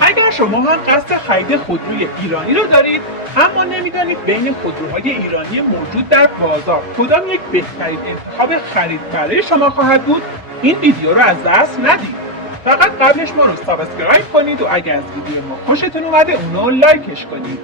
اگر شما هم قصد خرید خودروی ایرانی رو دارید اما نمیدانید بین خودروهای ایرانی موجود در بازار کدام یک بهترین انتخاب خرید برای شما خواهد بود، این ویدیو رو از دست ندید. فقط قبلش ما رو سابسکرایب کنید و اگر از ویدیو ما خوشتون اومده اونو لایکش کنید.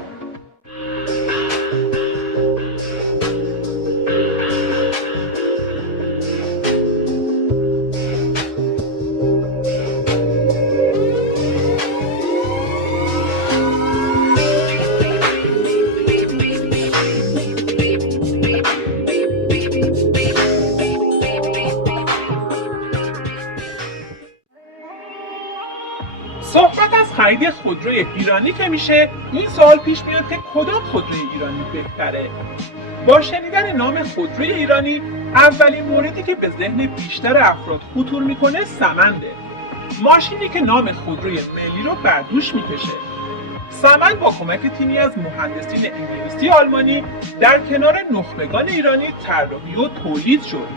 صحبت از خرید خودروی ایرانی که میشه، این سوال پیش میاد که کدام خودروی ایرانی بهتره؟ با شنیدن نام خودروی ایرانی اولین موردی که به ذهن بیشتر افراد خطور میکنه سمنده. ماشینی که نام خودروی ملی رو بر دوش میکشه. سمن با کمک تیمی از مهندسین انگلیسی آلمانی در کنار نخبگان ایرانی طراحی و تولید شد.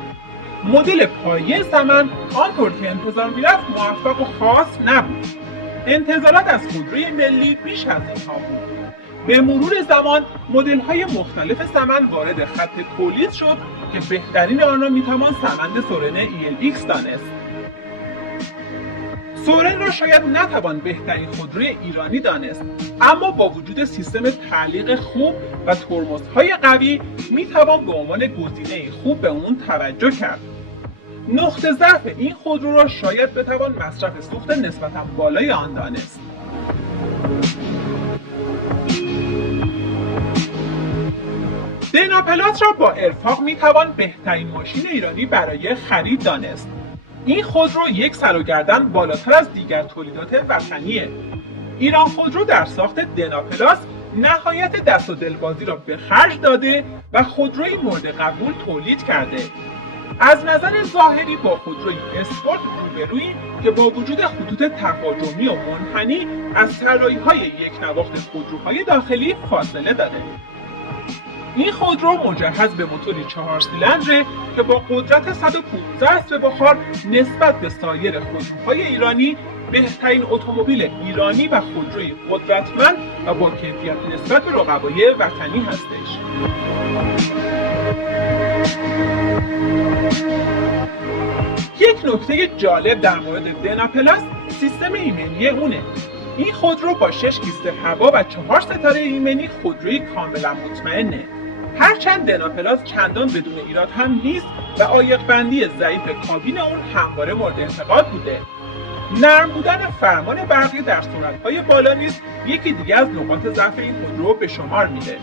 مدل پایه سمن آنطور که انتظار میرفت موفق و خاص نبود. انتظارات از خودروی ملی بیش از اینها بود. به مرور زمان مدل‌های مختلف سمن وارد خط تولید شد که بهترین آن را میتوان سمند سورن ELX دانست. سورن را شاید نتوان بهترین خودروی ایرانی دانست، اما با وجود سیستم تعلیق خوب و ترمزهای قوی میتوان به عنوان گزینه خوب به اون توجه کرد. نقطه ضعف این خودرو را شاید بتوان مصرف سوخت نسبتاً بالای آن دانست. دنا پلاس را با ارفاق میتوان بهترین ماشین ایرانی برای خرید دانست. این خودرو یک سر و گردن بالاتر از دیگر تولیدات وطنیه. ایران خودرو در ساخت دنا پلاس نهایت دست و دلبازی را به خرج داده و خودروی مورد قبول تولید کرده. از نظر ظاهری با خودروی اسپورت روبروییم که با وجود خطوط تهاجمی و منحنی از طراحی‌های یک نواخت خودروهای داخلی فاصله داره. این خودرو مجهز به موتوری 4 سیلندره که با قدرت 115 اسب بخار نسبت به سایر خودروهای ایرانی بهترین اتومبیل ایرانی و خودروی قدرتمند و با کیفیت نسبت به رقبای وطنی هستش. یک نکته جالب در مورد دنا پلاس سیستم ایمنی اونه. این خودرو با 6 کیست هوا و 4 ستاره ایمنی خودروی کاملا مطمئنه. هرچند دنا پلاس چندان بدون ایراد هم نیست و عایق بندی ضعیف کابین اون همواره مورد انتقاد بوده. نرم بودن فرمان برقی در سرعت‌های بالا نیز یکی دیگه از نقاط ضعف این خودرو به شمار میره.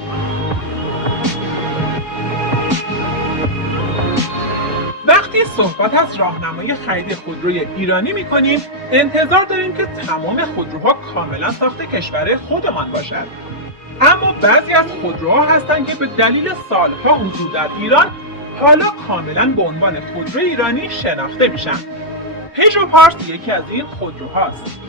وقتی صحبت از راهنمای خرید خودروی ایرانی میکنیم انتظار داریم که تمام خودروها کاملا ساخت کشور خودمان باشد. اما بعضی از خودروها هستند که به دلیل سالها حضور در ایران حالا کاملا به عنوان خودرو ایرانی شناخته میشن. پژو پارس یکی از این خودروهاست.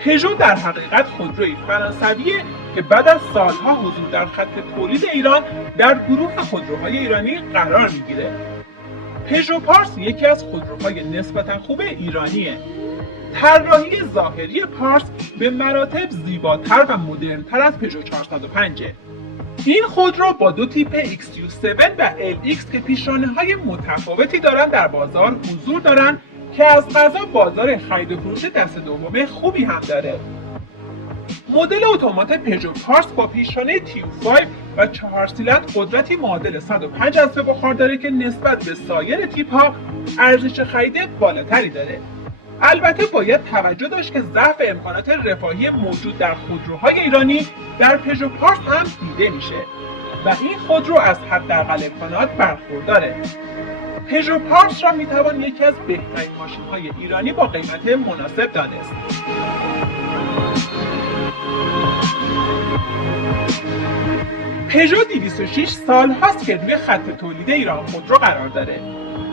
پژو در حقیقت خودروی فرانسویه که بعد از سالها حضور در خط تولید ایران در گروه خودروهای ایرانی قرار میگیره. پژو پارس یکی از خودروهای نسبتاً خوب ایرانیه. طراحی ظاهری پارس به مراتب زیباتر و مدرن‌تر از پژو 405. این خودرو با دو تیپ XU7 و LX که پیشرانه‌های متفاوتی دارن در بازار حضور دارن که از قضا بازار خرید و فروش دست دوم خوبی هم داره. مدل اتومات پژو پارس با پیشرانه TU5 و 4 سیلندر قدرتی معادل 105 اسب بخار داره که نسبت به سایر تیپ‌ها ارزش خرید بالاتری داره. البته باید توجه داشت که ضعف امکانات رفاهی موجود در خودروهای ایرانی در پژو پارس هم دیده میشه و این خودرو از حداقل امکانات برخورداره. پژو پارس را میتوان یکی از بهترین ماشین‌های ایرانی با قیمت مناسب دانست. پژو 206 سال هاست که روی خط تولید ایران خودرو قرار داره.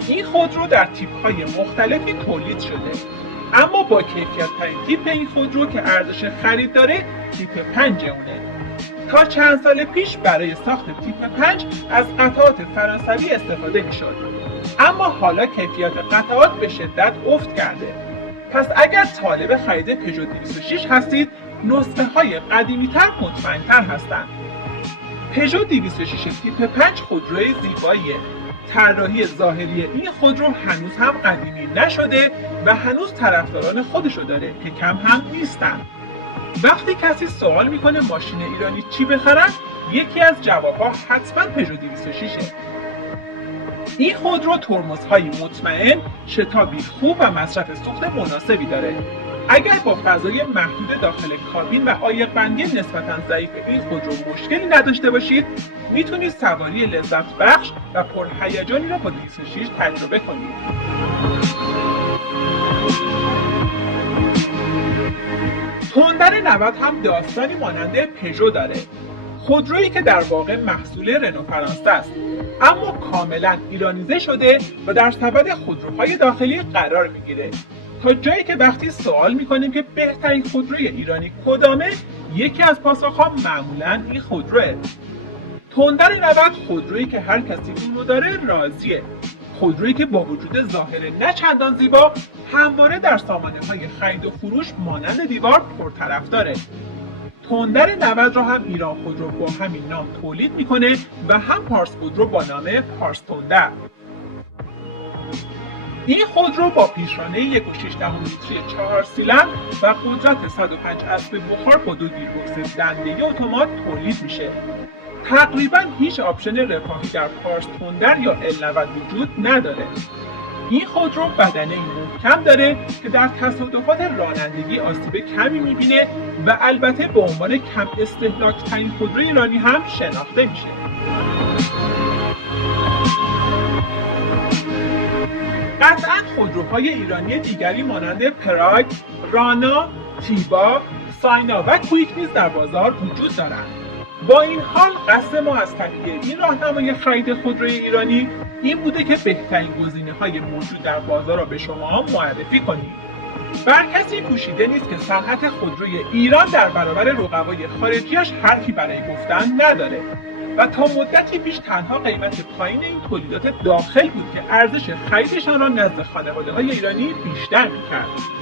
این خودرو در تیپ‌های مختلفی تولید شده، اما با کیفیت ترین تیپ این خودرو که ارزش خرید داره تیپ 5 اونه. تا چند سال پیش برای ساخت تیپ 5 از قطعات فرانسوی استفاده می‌شد، اما حالا کیفیت قطعات به شدت افت کرده. پس اگر طالب خرید پژو 206 هستید، نسخه های قدیمی تر مطمئن تر هستند. پژو 206 تیپ 5 خودروی زیباییه. طراحی ظاهری این خودرو هنوز هم قدیمی نشده و هنوز طرفداران خودشو داره که کم هم نیستن. وقتی کسی سوال میکنه ماشین ایرانی چی بخرن، یکی از جوابها حتما پژو 206ه. این خودرو ترمزهای مطمئن، شتابی خوب و مصرف سوخت مناسبی داره. اگر با فضای محدود داخل کابین و عایق بندی نسبتاً ضعیف این خودرو مشکلی نداشته باشید، میتونید سواری لذت بخش و پرهیجانی را با 206 تجربه کنید. تندر 90 هم داستانی مانند پژو داره. خودرویی که در واقع محصول رنو فرانسه است، اما کاملا ایرانیزه شده و در سبد خودروهای داخلی قرار میگیره، تا جایی که وقتی سوال میکنیم که بهترین خودروی ایرانی کدامه، یکی از پاسخها معمولا این خودروه. تندر 90 خودرویی که هر کسی اونو داره راضیه. خودرویی که با وجود ظاهر نه چندان زیبا، همواره در سامانه‌های خرید و فروش مانند دیوار پرطرفداره. تندر 90 را هم ایران خودرو با همین نام تولید میکنه و هم پارس خودرو با نام پارس تندر. این خودرو با پیشرانه 1.6 لیتری 4 سیلندر و قدرت 105 اسب بخار با 2 گیربکس دنده‌ای اتومات تولید میشه. تقریبا هیچ آپشن رفاهی در پارس تندر یا L90 وجود نداره. این خودرو بدنه محکم داره که در تصادفات رانندگی آسیب کمی میبینه و البته به عنوان کم استهلاک ترین خودروی ایرانی هم شناخته میشه. قطعاً خودروهای ایرانی دیگری مانند پراید، رانا، تیبا، ساینا و کویک نیز در بازار وجود دارند. با این حال قصد ما از تهیه این راهنمای خرید خودروی ایرانی این بوده که بهترین گزینه‌های موجود در بازار را به شما معرفی کنیم. بر کسی پوشیده نیست که صنعت خودروی ایران در برابر رقبای خارجیش حرفی برای گفتن نداره و تا مدتی پیش تنها قیمت پایین این تولیدات داخل بود که ارزش خریدشان را نزد خانواده‌های ایرانی بیشتر می‌کرد.